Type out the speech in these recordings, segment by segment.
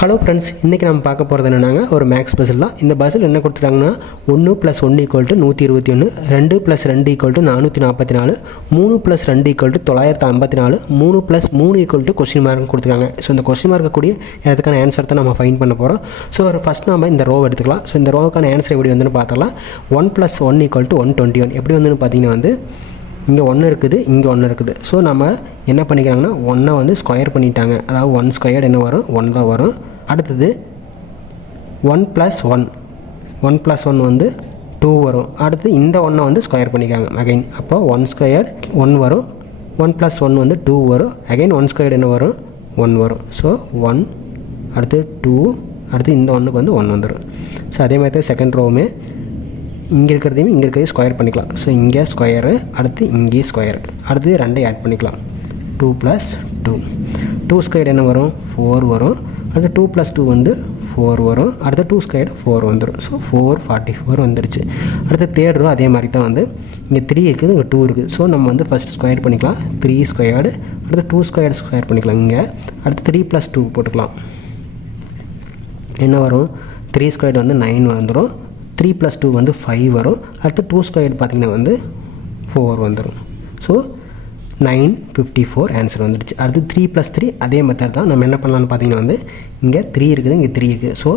Hello friends, இன்றைக்கி நம்ம பார்க்க போகிறது என்னென்னாங்க ஒரு மேக்ஸ் பசில் தான். இந்த பசில் என்ன கொடுத்துருக்காங்கன்னா 1 + 1 = 121, 2 + 2 = 444, 3 + 2 = 954, 3 + 3 = கொஸ்டின் மார்க் கொடுத்துருக்காங்க. ஸோ இந்த கொஸ்டின் மார்க் கூடிய இடத்துக்கான ஆன்சர் தான் நம்ம ஃபைண்ட் பண்ண போகிறோம். ஸோ ஃபஸ்ட் நம்ம இந்த ரோ எடுத்துக்கலாம். ஸோ இந்த ரோவுக்கான ஆன்சர் எப்படி வந்துன்னு பார்த்தலாம். 1 + 1 = 121 எப்படி வந்துன்னு பார்த்தீங்கன்னா இங்கே 1 இருக்குது, இங்கே 1 இருக்குது. ஸோ நம்ம என்ன பண்ணிக்கிறாங்கன்னா 1 வந்து ஸ்கொயர் பண்ணிட்டாங்க. அதாவது 1² என்ன வரும், 1 தான் வரும். அடுத்தது 1 + 1 1 + 1 வந்து 2 வரும். அடுத்து இந்த 1 வந்து ஸ்கொயர் பண்ணிக்காங்க அகைன். அப்போ 1² 1 வரும், 1 + 1 வந்து 2 வரும். அகைன் 1² என்ன வரும், 1 வரும். ஸோ 1 அடுத்து 2 அடுத்து இந்த 1க்கு வந்து 1 வந்துடும். ஸோ அதே மாதிரி தான் செகண்ட் ரோவுமே இங்கே இருக்கிறதையும் இங்கே இருக்கிறதையும் ஸ்கொயர் பண்ணிக்கலாம். ஸோ இங்கே ஸ்கொயரு, அடுத்து இங்கே ஸ்கொயர், அடுத்து 2 ஆட் பண்ணிக்கலாம். 2 + 2 2² என்ன வரும், 4 வரும். அடுத்து 2 + 2 வந்து 4 வரும். அடுத்து 2² 4 வந்துடும். ஸோ 444 வந்துருச்சு. அடுத்து தேர்ட் ரோ அதே மாதிரி தான் வந்து இங்கே 3 இருக்குது, இங்கே 2 இருக்குது. ஸோ நம்ம வந்து ஃபஸ்ட் ஸ்கொயர் பண்ணிக்கலாம். 3², அடுத்து 2² ஸ்கொயர் பண்ணிக்கலாம் இங்கே. அடுத்து 3 + 2 போட்டுக்கலாம். என்ன வரும், 3² வந்து 9 வந்துடும். 3 + 2 வந்து 5 வரும். அடுத்து 2² பார்த்திங்கன்னா வந்து 4 வந்துடும். ஸோ 954 ஆன்சர் வந்துடுச்சு. அடுத்து 3 + 3 அதே மெத்தட் தான். நம்ம என்ன பண்ணலான்னு பார்த்தீங்கன்னா வந்து இங்கே 3 இருக்குது, இங்கே 3 இருக்குது. ஸோ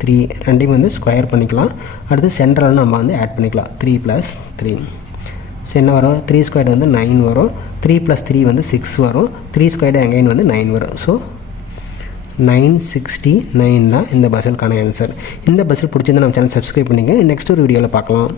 3 ரெண்டையும் வந்து ஸ்கொயர் பண்ணிக்கலாம். அடுத்து சென்ட்ரல் நம்ம வந்து ஆட் பண்ணிக்கலாம். 3 + 3 ஸோ என்ன வரும், 3² வந்து 9 வரும். 3 + 3 வந்து 6 வரும். 3² அகைன் வந்து 9 வரும். ஸோ 969 தான் இந்த பசிலுக்கான ஆன்சர். இந்த பசில் பிடிச்சிருந்தா நம்ம சேனல் சப்ஸ்கிரைப் பண்ணிங்க. நெக்ஸ்ட் ஒரு வீடியோவில் பார்க்கலாம்.